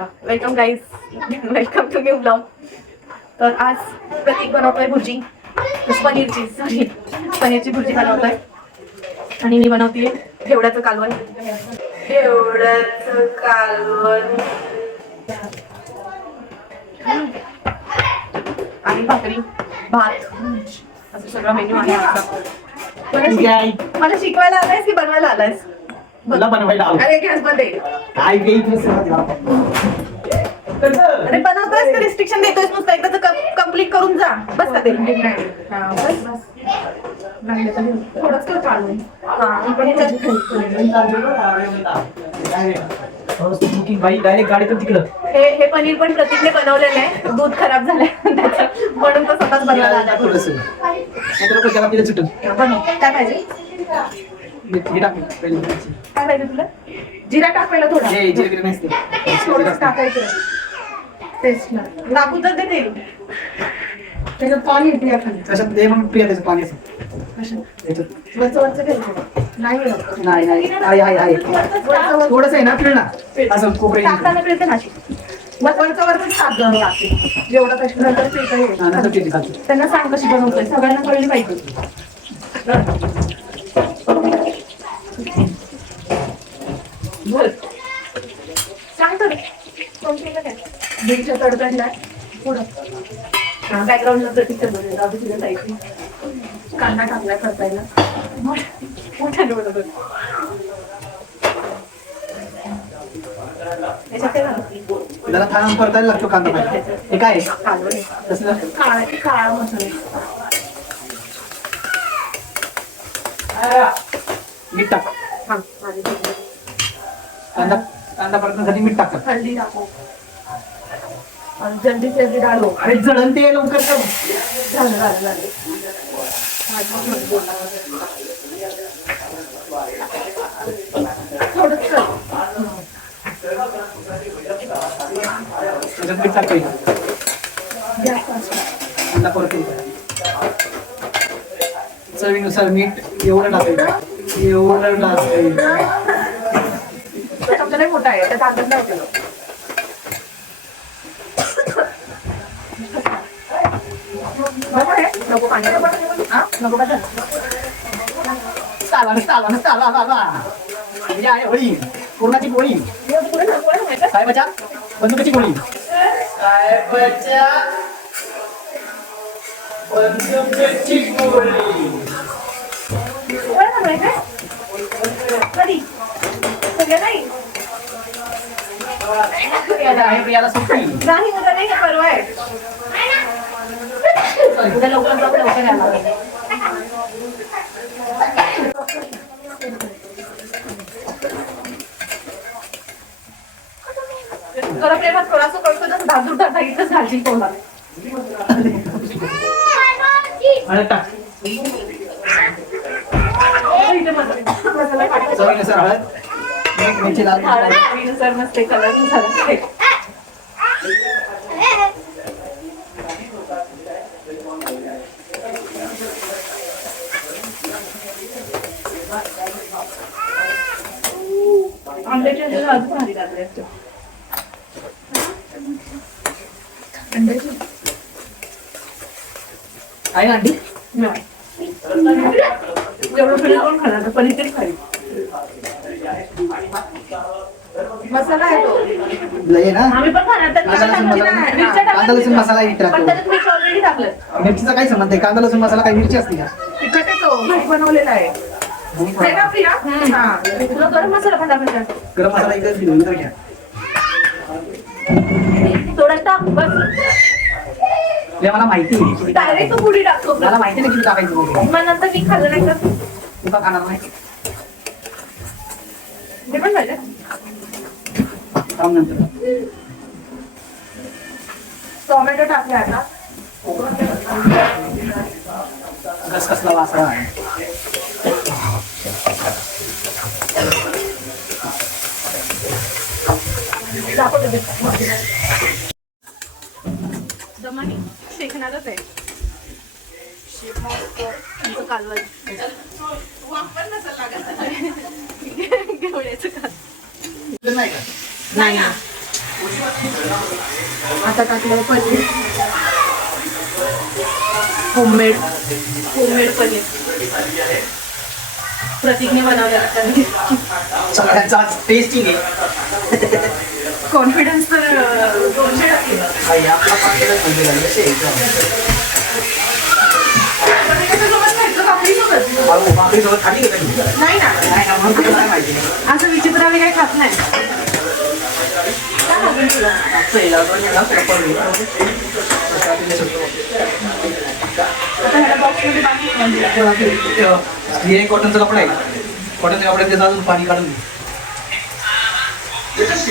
Welcome guys, welcome to new blog. तर आज प्रतीक बनवतोय भुर्जी, पनीरची भुर्जी बनवतोय आणि मी बनवतेय घेवड्याचं कालवण. आणि भाकरी, भात असं सगळं मेन्यू आहे आजचा. मला शिकवायला आलायस की बनवायला आलायस? मला बनवायला आवडतं. अरे गॅस बंद आहे. काय अरे बनवतोयस का रिस्ट्रिक्शन देतोयस? नुसतं एकदा कम्प्लीट करून जा. बस का ते थोडंच तर काढून. बाई डायरेक्ट गाडीतून तिकडं. हे पनीर पण प्रतीकने बनवलेलं आहे. दूध खराब झालंय त्याचं, म्हणून तो स्वतःच बनवायला आला. काय पाहिजे? काय पाहिजे तुला? जिरा टाक पहिला थोडा. थोडंच टाकायचं टेस्टला. लागू तर दे तेल. त्याच्यात पाणी येते खाली. कशात ते मग पिया त्याचं पाणी असं. वरचं घ्यायचं. नाही आहे थोडंसं आहे ना पिळ ना असं कोपरे टाकताना पिळते ना. वरच टाक लागते. जेवढं कष्ट नंतर पिळता. त्यांना सांग कशी बनवतोय, सगळ्यांना कळली पाहिजे. सांग तर बीडच्या तडकांना पुढं बॅकग्राऊंडला प्रतीकच्या कांदा टाकलाय करतायला. मोठ्याने बोलत होते. त्याला थांब परतायला लागतो कांदा पाहिजे. हे काय आहे? काळा मसाला. मीठ टाक. कांदा परतण्यासाठी मीठ टाक. हल्दी टाकू. जल्दी जल्दी डाळू. अरे जळण ते लवकर कर. झालं थोडंच कर. मीठ टाक. कांदा परतून चवीनुसार मीठ एवढं टाकायचं. एवढं टाकायचं. आपल्याला मोठा आहे त्याचा अंदाज नाही होतो. नको पाणी. नको पाहिजे. होळी पूर्णाची पोळी. साहेबाच्या बंदुकीची पोळी. साहेबाच्या बंदुकीची पोळी. कधी सगळ्या नाही प्रियाला सुट्टी नाही. उद्या नाही परवा आहे. उद्या लवकर जाऊ. लवकर यायला जरा प्रेमात थोडासा करतो तर धाजूर टाका. इथंच घालशील तोंडात. टाक. मसाला टाकायचा. चवीनुसार हळद. मिरची लाल. चवीनुसार मस्त कलर झाला. अंड्याची अजून भारी लागले असते. अंड्याची आहे ना अंडी? जेवढं पनीर कोण खाणार? पनीर तरी खाईल. मसाला आहे तो. लय ना आम्ही पण खाणार. कांदा लसूण मसाला पण त्याच्यात मीठ ऑलरेडी टाकलं. मिरचीचा काय संबंध आहे? कांदा लसूण मसाला काही मिरची असते का? तिखट आहे तो. घरी बनवलेला आहे. तुला गरम मसाला पण टाकायचा. गरम मसाला एकच दिलो तर घ्या. थोडा टाक बस. मला माहिती आहे. डायरेक्ट तू पुढे टाकतो. मला माहिती नाही किती टाकायचं वगैरे. मग नंतर मी खाल्लं नाही तर तू का खाणार नाही? ते पण पाहिजे. नंतर टोमॅटो टाकले आता. कसला वास आहे. दमानी शेकणारच आहे. कालवण वापर नसेल लागत. घेवड्याचं काल नाही का? नाही ना. आता टाकलं पनीर, होममेड पनीर प्रतीकने बनवलेलं पनीर. सगळ्यांचा टेस्टिंग आहे. कॉन्फिडन्स तर 200%. आई, आपला confidence म्हणजे काय? कसे आहे एकदम. प्रत्येकासोबत खायचं भाकरीसोबत. अहो, भाकरीसोबत खाली गेलं तुम्ही? नाही ना, नाही ना, मला काय माहिती नाही. असं विचित्र आम्ही काही खात नाही. आजचं हे लावून ये ना, तुला पण हे लावून. आता ह्याला बॉक्समध्ये बाकी हे एक कॉटनचा कपडा आहे. कॉटनच्या कपड्यात त्याचं अजून पाणी काढून घे.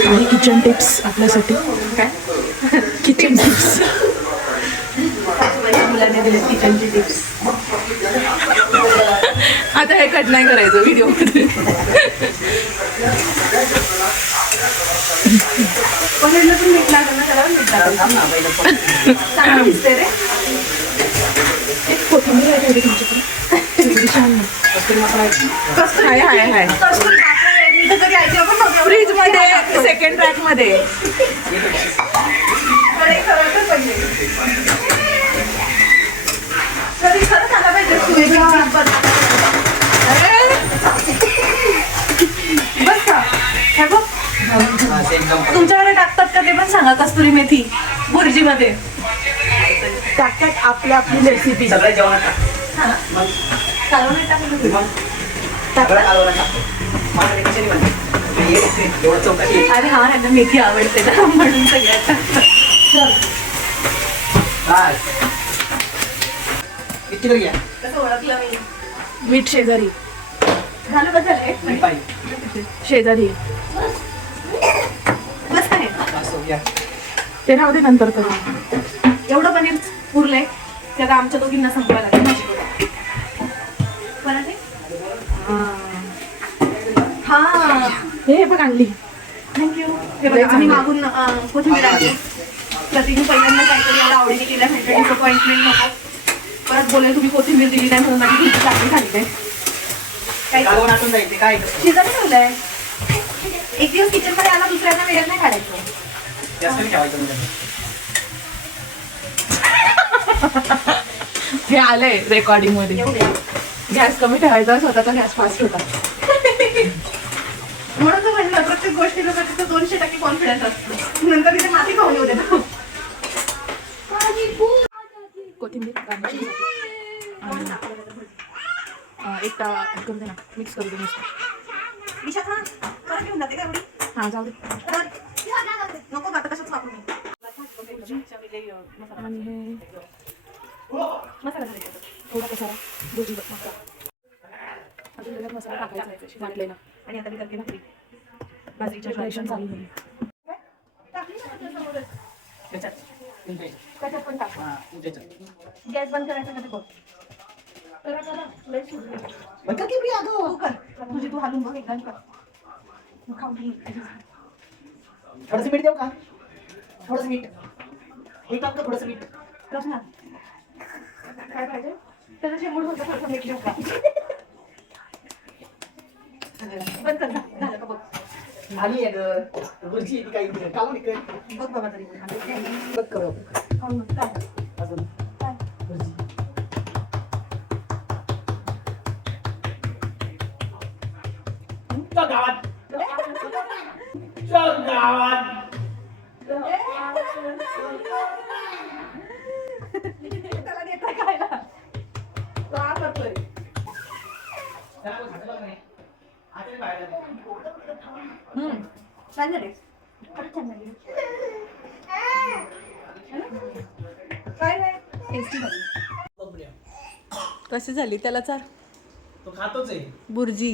आणि किचन टिप्स आपल्यासाठी. काय किचन टिप्स? मुलाने दिले किचनची टिप्स. आता हे कट नाही करायचं व्हिडिओमध्ये. पनीरला पण मीठ लागलं ना, त्याला मीठ लागलं. थांब ना, पहिलं पण. चांगलं दिसते रे. एक कोथिंबीर आहे थोडी तुमच्याकडे. छान नाही. कस्तुरी मसाला आहे. हाय हाय हाय. फ्रीज मध्ये सेकंड रॅक मध्ये. बस का? हे बघ. हा, ते एकदम तुमच्याकडे टाकतात का ते पण सांगा. कस्तुरी मेथी भुर्जी मध्ये टाकतात. आपली रेसिपी सगळ्या जेवणात टाक. मग कालवणात टाकलं. मग सगळं कालवणात टाक. मला ते कशाने म्हणते? हे एवढं चौकशी आहे. अरे हा ह्यांना मेथी आवडते ना, म्हणून सगळ्यात टाकतात. चल. काय? किती तरी घ्या. कसं ओळखलं मी? मीठ शेजारी झालं. बस झालंय. आणि पाणी. शेजारी बस आहे. असं घ्या. ते राहू दे, नंतर करू. एवढं पनीर पुरलंय ते आता आमच्या दोघींना संपवायला लागेल. पराठे हा हे बघ आणली. थँक्यू. हे बघा आम्ही मागून कोथिंबीर आणली. प्रतिने पहिल्यांदा काहीतरी एवढं आवडीने केलं. ह्याच्या डिसअपॉइंटमेंट नको. परत बोलेल तुम्ही कोथिंबीर दिली नाही म्हणून माझी भीती चांगली झाली नाही. काही कालवणातून जाईल ते काय? शिजायला ठेवलंय. एक दिवस किचन मध्ये आला, दुसऱ्यांना वेळेत नाही काढायचं. जास्त नाही ठेवायचं म्हणजे. हे आलंय रेकॉर्डिंग मध्ये. गॅस कमी ठेवायचा, स्वतःचा गॅस फास्ट होता. म्हणून तर म्हणलं प्रत्येक गोष्टीला 200% कॉन्फिडन्स असतो. नंतर तिथे माती खाऊन येऊ दे ना. कोथिंबीर एक करू दे ना, मिक्स करू दे नुसतं. हां जाऊ दे. नको आता कशाच वापरू मी. आणि हे मसाला घालायचा थोडा मसाला. भुर्जी मसाला अजून त्याच्यात मसाला टाकायचा आहे वाटलेला. आणि आता मी करते भाकरी. भाकरीच्या प्रिपरेशन चालू होईल. त्याच्यात त्याच्यात पण टाक. हां, त्याच्यात. गॅस बंद करायचा का ते बघ. करा लय सुटले. बघ का की प्रिया, तू कर. तुझी तू हालून बघ एकदा कर. मग खाऊ घे. थोडंसं मीठ देऊ का? थोडंसं मीठ. हे टाक का थोडंसं मीठ? बघ ना. काय पाहिजे? त्याचं शेंबूड होतं, थोडंसं मीठ घेऊ का? बंद कर ना. झालं का बघ. झाली आहे गं. भुर्जी आहे ती काही कालवण आहे काय? बघ बाबा तरी. बघ करू. खाऊन बघ. काय? अजून काय? भुर्जी. गावात गावात त्याला देता खायला. का करतोय? छान झाले. खरंच छान झाले. काय नाही टेस्टी झाली. कशी झाली त्याला चार तो खातोच आहे. बुर्जी.